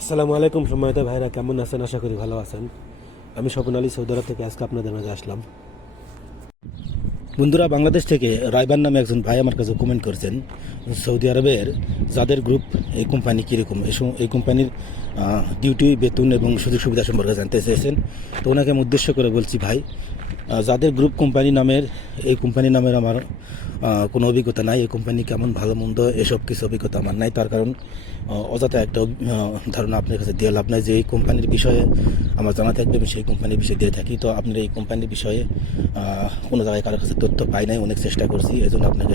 আসসালামু আলাইকুম সম্মানিত ভাইরা, কেমন আছেন? আশা করি ভালো আছেন। আমি স্বপন আলী সৌদি আরব থেকে আজকে আপনাদের মাঝে আসলাম। বন্ধুরা, বাংলাদেশ থেকে রাইবান নামে একজন ভাই আমার কাছে কমেন্ট করেছেন সৌদি আরবের যাদের গ্রুপ এই কোম্পানি কীরকম, এই কোম্পানির ডিউটি, বেতন এবং সুযোগ সুবিধা সম্পর্কে জানতে চেয়েছেন। তো ওনাকে আমি উদ্দেশ্য করে বলছি, ভাই, যাদের গ্রুপ কোম্পানি নামের এই কোম্পানি নামের আমার কোনো অভিজ্ঞতা নাই। এই কোম্পানি কেমন, ভালো মন্দ, এসব কিছু অভিজ্ঞতা আমার নাই। তার কারণ অযথা একটা ধারণা আপনার কাছে দিয়ে লাভ নাই। যে এই কোম্পানির বিষয়ে আমার জানা থাকবে, আমি সেই কোম্পানির বিষয়ে দিয়ে থাকি। তো আপনার এই কোম্পানির বিষয়ে কোনো জায়গায় কারোর কাছে তথ্য পাই নাই, অনেক চেষ্টা করছি, এজন্য আপনাকে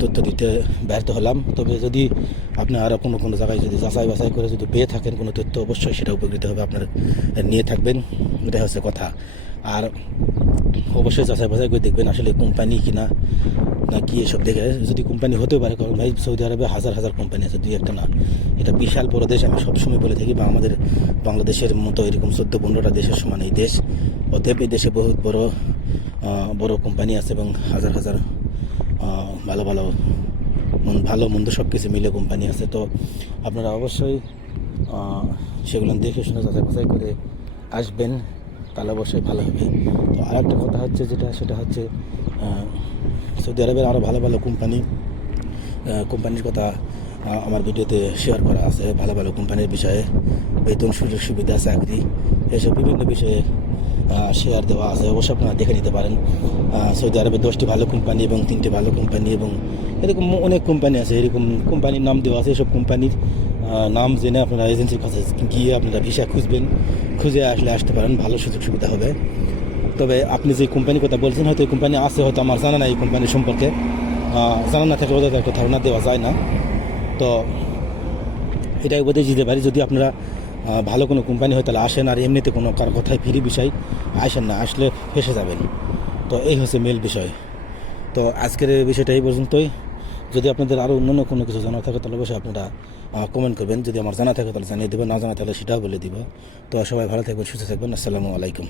তথ্য দিতে ব্যর্থ হলাম। তবে যদি আপনি আরও কোনো জায়গায় যদি যাচাই বাছাই করে যদি পেয়ে থাকেন কোনো তথ্য, অবশ্যই সেটা উপকৃত হবে, আপনার নিয়ে থাকবেন, এটা হচ্ছে কথা। আর অবশ্যই যাচাই বাছাই করে দেখবেন আসলে কোম্পানি কিনা না কি, এসব দেখে। যদি কোম্পানি হতে পারে, কারণ ভাই সৌদি আরবে হাজার হাজার কোম্পানি আছে, দুই একটা না। এটা বিশাল বড় দেশ, আমি সবসময় বলে থাকি, বা আমাদের বাংলাদেশের মতো এরকম 14-15টা দেশের সমান এই দেশ। অতএব এই দেশে বহুত বড় বড় কোম্পানি আছে এবং হাজার হাজার ভালো ভালো ভালো মন্দ সব কিছু মিলে কোম্পানি আছে। তো আপনারা অবশ্যই সেগুলো দেখে শুনে যাচাই বাছাই করে আসবেন, তাহলে অবশ্যই ভালো হবে। তো আরেকটা কথা হচ্ছে সেটা হচ্ছে সৌদি আরবের আরও ভালো ভালো কোম্পানির কথা আমার ভিডিওতে শেয়ার করা আছে। ভালো ভালো কোম্পানির বিষয়ে, বেতন, সুযোগ সুবিধা, চাকরি, এসব বিভিন্ন বিষয়ে শেয়ার দেওয়া আছে। অবশ্যই আপনারা দেখে নিতে পারেন। সৌদি আরবে 10টি ভালো কোম্পানি এবং 3টি ভালো কোম্পানি এবং এরকম অনেক কোম্পানি আছে। এরকম কোম্পানির নাম দেওয়া আছে। এসব কোম্পানির নাম জেনে আপনারা এজেন্সির কাছে গিয়ে আপনারা ভিসা খুঁজে আসতে পারেন, ভালো সুযোগ সুবিধা হবে। তবে আপনি যে কোম্পানির কথা বলছেন, হয়তো এই কোম্পানি আছে, হয়তো আমার জানা নাই এই কোম্পানির সম্পর্কে। জানা না থাকলে ওদের একটা ধারণা দেওয়া যায় না। তো এটাই উপদেশ দিতে পারি, যদি আপনারা ভালো কোনো কোম্পানি হয় তাহলে আসেন, আর এমনিতে কোনো কার কথায় ফ্রি বিষয় আসেন না, আসলে ফেসে যাবেন। তো এই হচ্ছে মেল বিষয়। তো আজকের এই বিষয়টা এই পর্যন্তই। যদি আপনাদের আরও অন্যান্য কোনো কিছু জানা থাকে তাহলে অবশ্যই আপনারা কমেন্ট করবেন। যদি আমার জানা থাকে তাহলে জানিয়ে দেবেন, না জানা থাকলে সেটাও বলে দিব। তো সবাই ভালো থাকবেন, সুস্থ থাকবেন। আসসালামু আলাইকুম।